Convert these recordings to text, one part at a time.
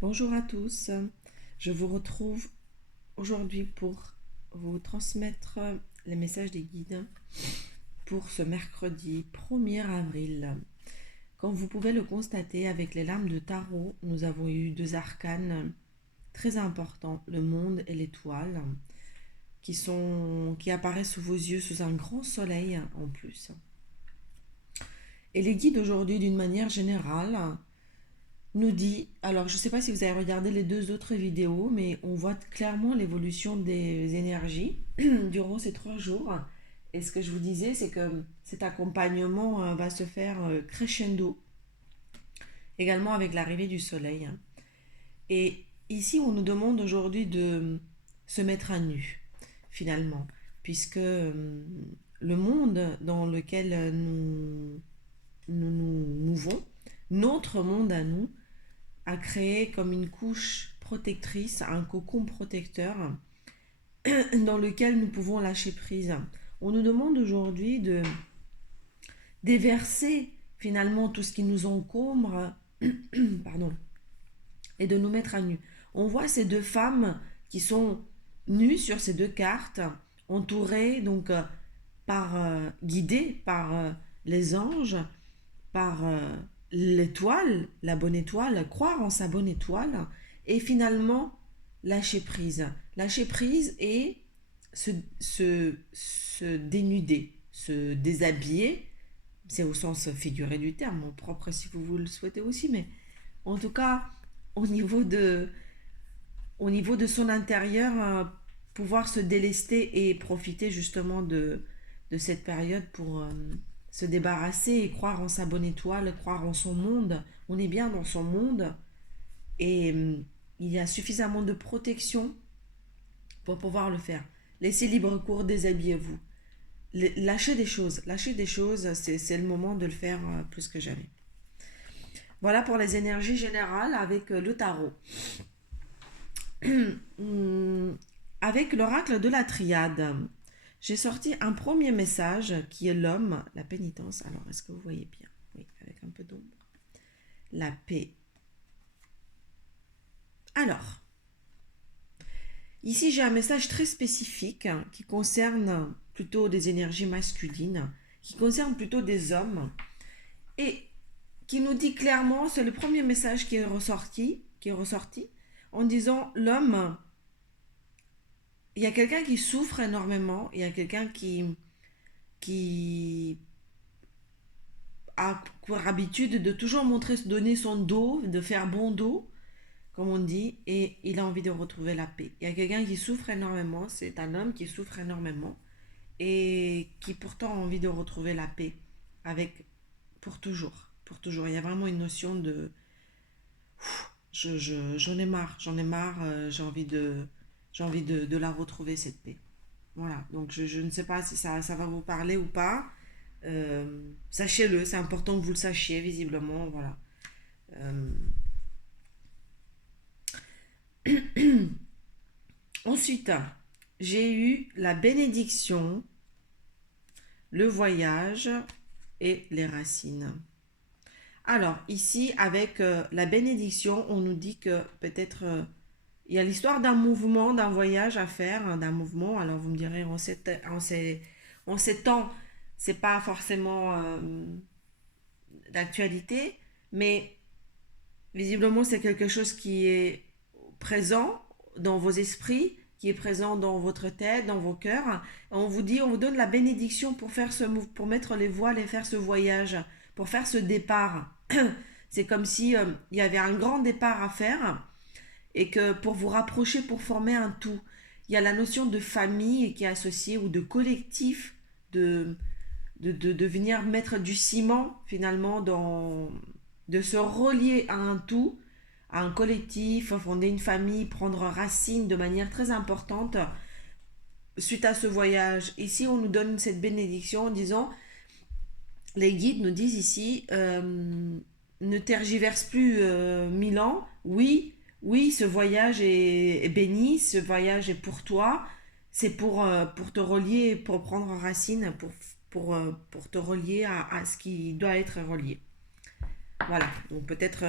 Bonjour à tous, je vous retrouve aujourd'hui pour vous transmettre les messages des guides pour ce mercredi 1er avril. Comme vous pouvez le constater avec les lames de tarot, nous avons eu deux arcanes très importants, le monde et l'étoile, qui apparaissent sous vos yeux sous un grand soleil en plus. Et les guides aujourd'hui, d'une manière générale, nous dit, alors je ne sais pas si vous avez regardé les deux autres vidéos, mais on voit clairement l'évolution des énergies durant ces 3 jours. Et ce que je vous disais, c'est que cet accompagnement va se faire crescendo, également avec l'arrivée du soleil. Et ici, on nous demande aujourd'hui de se mettre à nu, finalement, puisque le monde dans lequel nous mouvons, notre monde à nous, a créé comme une couche protectrice, un cocon protecteur dans lequel nous pouvons lâcher prise. On nous demande aujourd'hui de déverser finalement tout ce qui nous encombre pardon, et de nous mettre à nu. On voit ces deux femmes qui sont nues sur ces deux cartes, entourées donc guidées par les anges, par l'étoile, la bonne étoile, croire en sa bonne étoile et finalement lâcher prise. Lâcher prise et se dénuder, se déshabiller, c'est au sens figuré du terme, au propre si vous le souhaitez aussi, mais en tout cas, au niveau de son intérieur, pouvoir se délester et profiter justement de cette période pour se débarrasser et croire en sa bonne étoile, croire en son monde. On est bien dans son monde et il y a suffisamment de protection pour pouvoir le faire. Laissez libre cours, déshabillez-vous. Lâchez des choses, c'est le moment de le faire plus que jamais. Voilà pour les énergies générales avec le tarot. Avec l'oracle de la triade, j'ai sorti un premier message qui est l'homme, la pénitence. Alors, est-ce que vous voyez bien? Oui, avec un peu d'ombre. La paix. Alors, ici j'ai un message très spécifique qui concerne plutôt des énergies masculines, qui concerne plutôt des hommes, et qui nous dit clairement, c'est le premier message qui est ressorti, en disant l'homme, il y a quelqu'un qui souffre énormément, il y a quelqu'un qui a pour habitude de toujours donner son dos, de faire bon dos, comme on dit, et il a envie de retrouver la paix. Il y a quelqu'un qui souffre énormément, c'est un homme qui souffre énormément, et qui pourtant a envie de retrouver la paix, avec pour toujours. Pour toujours. Il y a vraiment une notion de j'en ai marre, j'ai envie de la retrouver cette paix. Voilà, donc je ne sais pas si ça va vous parler ou pas. Sachez-le, c'est important que vous le sachiez, visiblement, voilà. Ensuite, j'ai eu la bénédiction, le voyage et les racines. Alors, ici, avec la bénédiction, on nous dit que peut-être il y a l'histoire d'un mouvement, d'un voyage à faire, hein, d'un mouvement. Alors, vous me direz, en ces temps, c'est pas forcément d'actualité, mais visiblement, c'est quelque chose qui est présent dans vos esprits, qui est présent dans votre tête, dans vos cœurs. On vous dit, on vous donne la bénédiction pour faire pour mettre les voiles et faire ce voyage, pour faire ce départ. C'est comme si il y avait un grand départ à faire et que pour vous rapprocher, pour former un tout. Il y a la notion de famille qui est associée ou de collectif, de venir mettre du ciment finalement de se relier à un tout, à un collectif, fonder une famille, prendre racine de manière très importante suite à ce voyage. Ici, on nous donne cette bénédiction en disant, les guides nous disent ici, ne tergiverse plus 1000 ans. Oui, oui, ce voyage est béni, ce voyage est pour toi. C'est pour te relier, pour prendre racine, pour te relier à ce qui doit être relié. Voilà, donc peut-être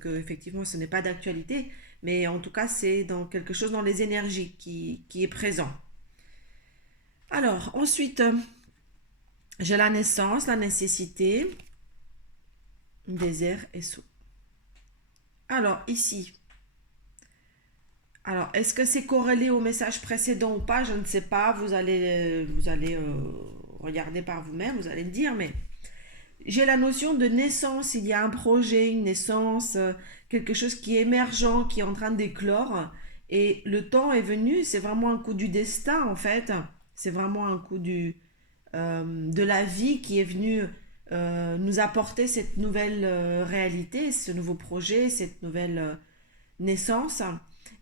que effectivement ce n'est pas d'actualité, mais en tout cas c'est dans quelque chose dans les énergies qui est présent. Alors ensuite, j'ai la naissance, la nécessité, désert et saut. Alors ici, alors est-ce que c'est corrélé au message précédent ou pas? Je ne sais pas. Vous allez regarder par vous-même, vous allez me dire, mais j'ai la notion de naissance. Il y a un projet, une naissance, quelque chose qui est émergent, qui est en train d'éclore. Et le temps est venu. C'est vraiment un coup du destin en fait. C'est vraiment un coup de la vie qui est venu nous apporter cette nouvelle réalité, ce nouveau projet, cette nouvelle naissance.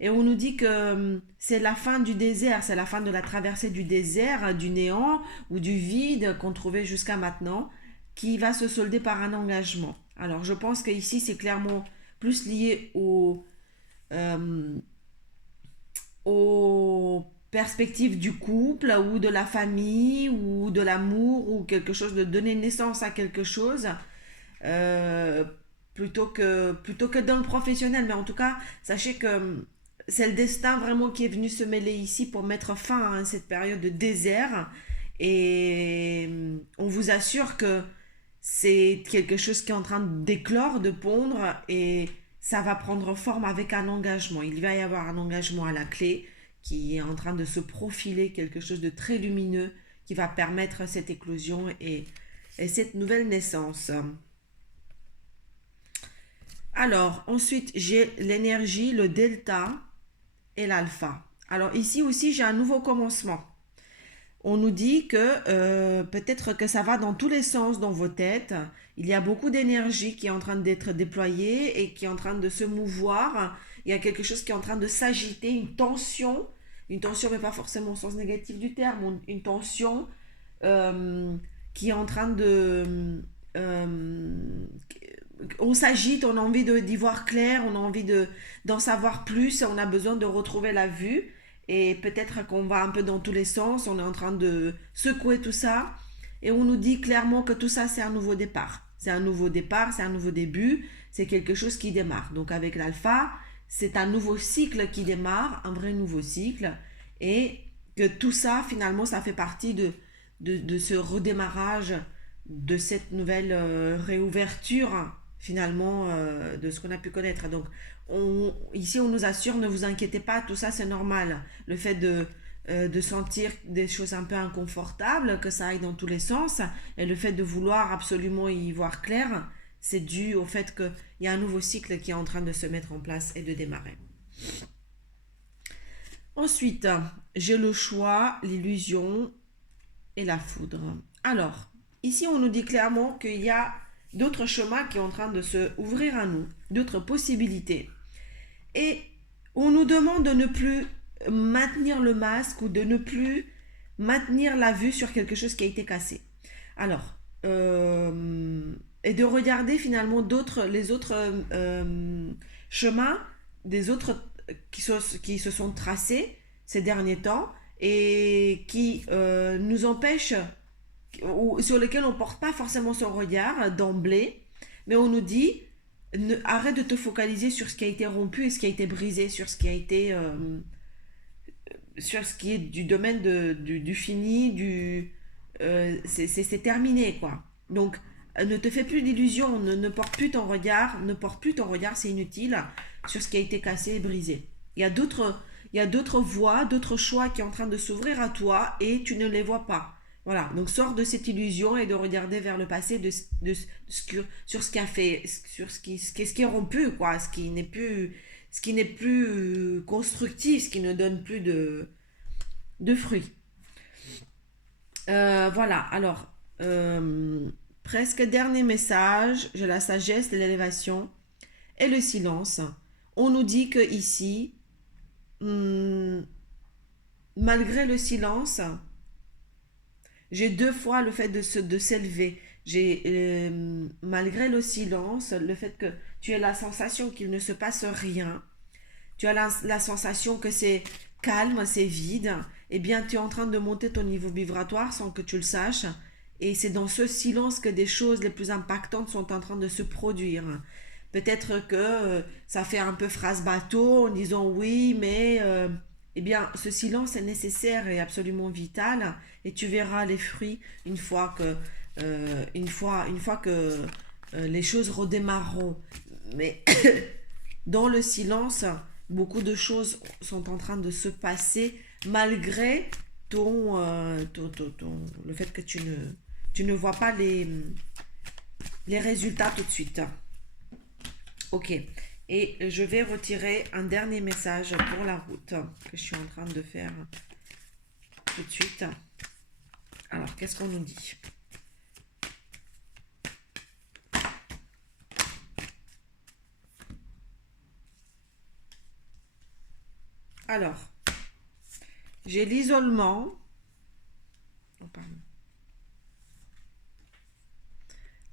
Et on nous dit que c'est la fin du désert, c'est la fin de la traversée du désert, du néant ou du vide qu'on trouvait jusqu'à maintenant, qui va se solder par un engagement. Alors je pense qu'ici c'est clairement plus lié euh, aux perspectives du couple ou de la famille ou de l'amour ou quelque chose, de donner naissance à quelque chose, euh, plutôt que dans le professionnel. Mais en tout cas, sachez que c'est le destin vraiment qui est venu se mêler ici pour mettre fin à cette période de désert. Et on vous assure que c'est quelque chose qui est en train d'éclore, de pondre, et ça va prendre forme avec un engagement. Il va y avoir un engagement à la clé qui est en train de se profiler, quelque chose de très lumineux qui va permettre cette éclosion et cette nouvelle naissance. Alors, ensuite, j'ai l'énergie, le delta et l'alpha. Alors ici aussi, j'ai un nouveau commencement. On nous dit que peut-être que ça va dans tous les sens dans vos têtes. Il y a beaucoup d'énergie qui est en train d'être déployée et qui est en train de se mouvoir. Il y a quelque chose qui est en train de s'agiter, une tension mais pas forcément au sens négatif du terme, une tension euh, qui est en train de... euh, on s'agite, on a envie d'y voir clair, on a envie d'en savoir plus, on a besoin de retrouver la vue. Et peut-être qu'on va un peu dans tous les sens, on est en train de secouer tout ça. Et on nous dit clairement que tout ça, c'est un nouveau départ. C'est un nouveau départ, c'est un nouveau début, c'est quelque chose qui démarre. Donc avec l'alpha, c'est un nouveau cycle qui démarre, un vrai nouveau cycle. Et que tout ça, finalement, ça fait partie de ce redémarrage, de cette nouvelle réouverture, finalement, de ce qu'on a pu connaître. Donc ici, on nous assure, ne vous inquiétez pas, tout ça, c'est normal. Le fait de sentir des choses un peu inconfortables, que ça aille dans tous les sens, et le fait de vouloir absolument y voir clair, c'est dû au fait qu'il y a un nouveau cycle qui est en train de se mettre en place et de démarrer. Ensuite, j'ai le choix, l'illusion et la foudre. Alors, ici, on nous dit clairement qu'il y a d'autres chemins qui sont en train de se ouvrir à nous, d'autres possibilités. Et on nous demande de ne plus maintenir le masque ou de ne plus maintenir la vue sur quelque chose qui a été cassé. Alors, et de regarder finalement les autres chemins des autres qui se sont tracés ces derniers temps et qui nous empêchent, ou sur lesquels on ne porte pas forcément son regard d'emblée, mais on nous dit arrête de te focaliser sur ce qui a été rompu et ce qui a été brisé, sur ce qui est du domaine du fini, c'est terminé quoi. Donc ne te fais plus d'illusions, ne porte plus ton regard, c'est inutile sur ce qui a été cassé et brisé. Il y a d'autres voies, d'autres choix qui sont en train de s'ouvrir à toi et tu ne les vois pas. Voilà, donc sors de cette illusion et de regarder vers le passé sur ce qui a fait, sur ce qui est rompu, quoi, ce qui n'est plus constructif, ce qui ne donne plus de fruits. Voilà, alors, presque dernier message, j'ai la sagesse, l'élévation et le silence. On nous dit que ici, hum, malgré le silence, j'ai deux fois le fait de s'élever. Malgré le silence, le fait que tu as la sensation qu'il ne se passe rien, tu as la sensation que c'est calme, c'est vide, eh bien tu es en train de monter ton niveau vibratoire sans que tu le saches Et c'est dans ce silence que des choses les plus impactantes sont en train de se produire. Peut-être que ça fait un peu phrase bateau en disant oui, mais eh bien, ce silence est nécessaire et absolument vital. Et tu verras les fruits une fois que les choses redémarreront. Mais dans le silence, beaucoup de choses sont en train de se passer malgré le fait que tu ne vois pas les résultats tout de suite. Ok. Et je vais retirer un dernier message pour la route que je suis en train de faire tout de suite. Alors, qu'est-ce qu'on nous dit? Alors, j'ai l'isolement. Oh, pardon.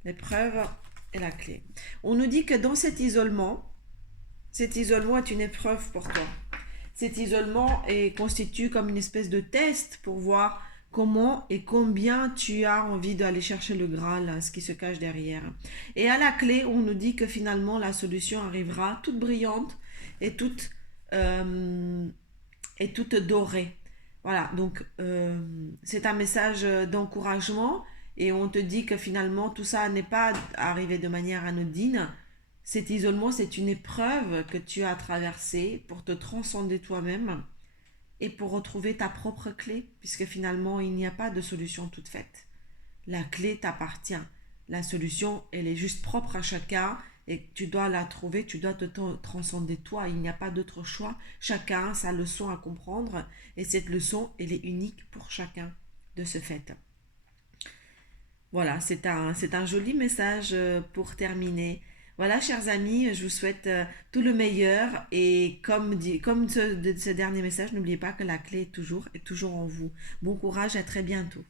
L'épreuve est la clé. On nous dit que dans cet isolement est une épreuve pour toi. Cet isolement constitue comme une espèce de test pour voir comment et combien tu as envie d'aller chercher le Graal, ce qui se cache derrière. Et à la clé, on nous dit que finalement la solution arrivera toute brillante et euh, toute dorée. Voilà, donc c'est un message d'encouragement et on te dit que finalement tout ça n'est pas arrivé de manière anodine. Cet isolement, c'est une épreuve que tu as traversée pour te transcender toi-même et pour retrouver ta propre clé, puisque finalement, il n'y a pas de solution toute faite. La clé t'appartient. La solution, elle est juste propre à chacun et tu dois la trouver, tu dois te transcender toi. Il n'y a pas d'autre choix. Chacun a sa leçon à comprendre et cette leçon, elle est unique pour chacun de ce fait. Voilà, c'est un joli message pour terminer. Voilà, chers amis, je vous souhaite tout le meilleur et comme ce dernier message, n'oubliez pas que la clé est toujours en vous. Bon courage, à très bientôt.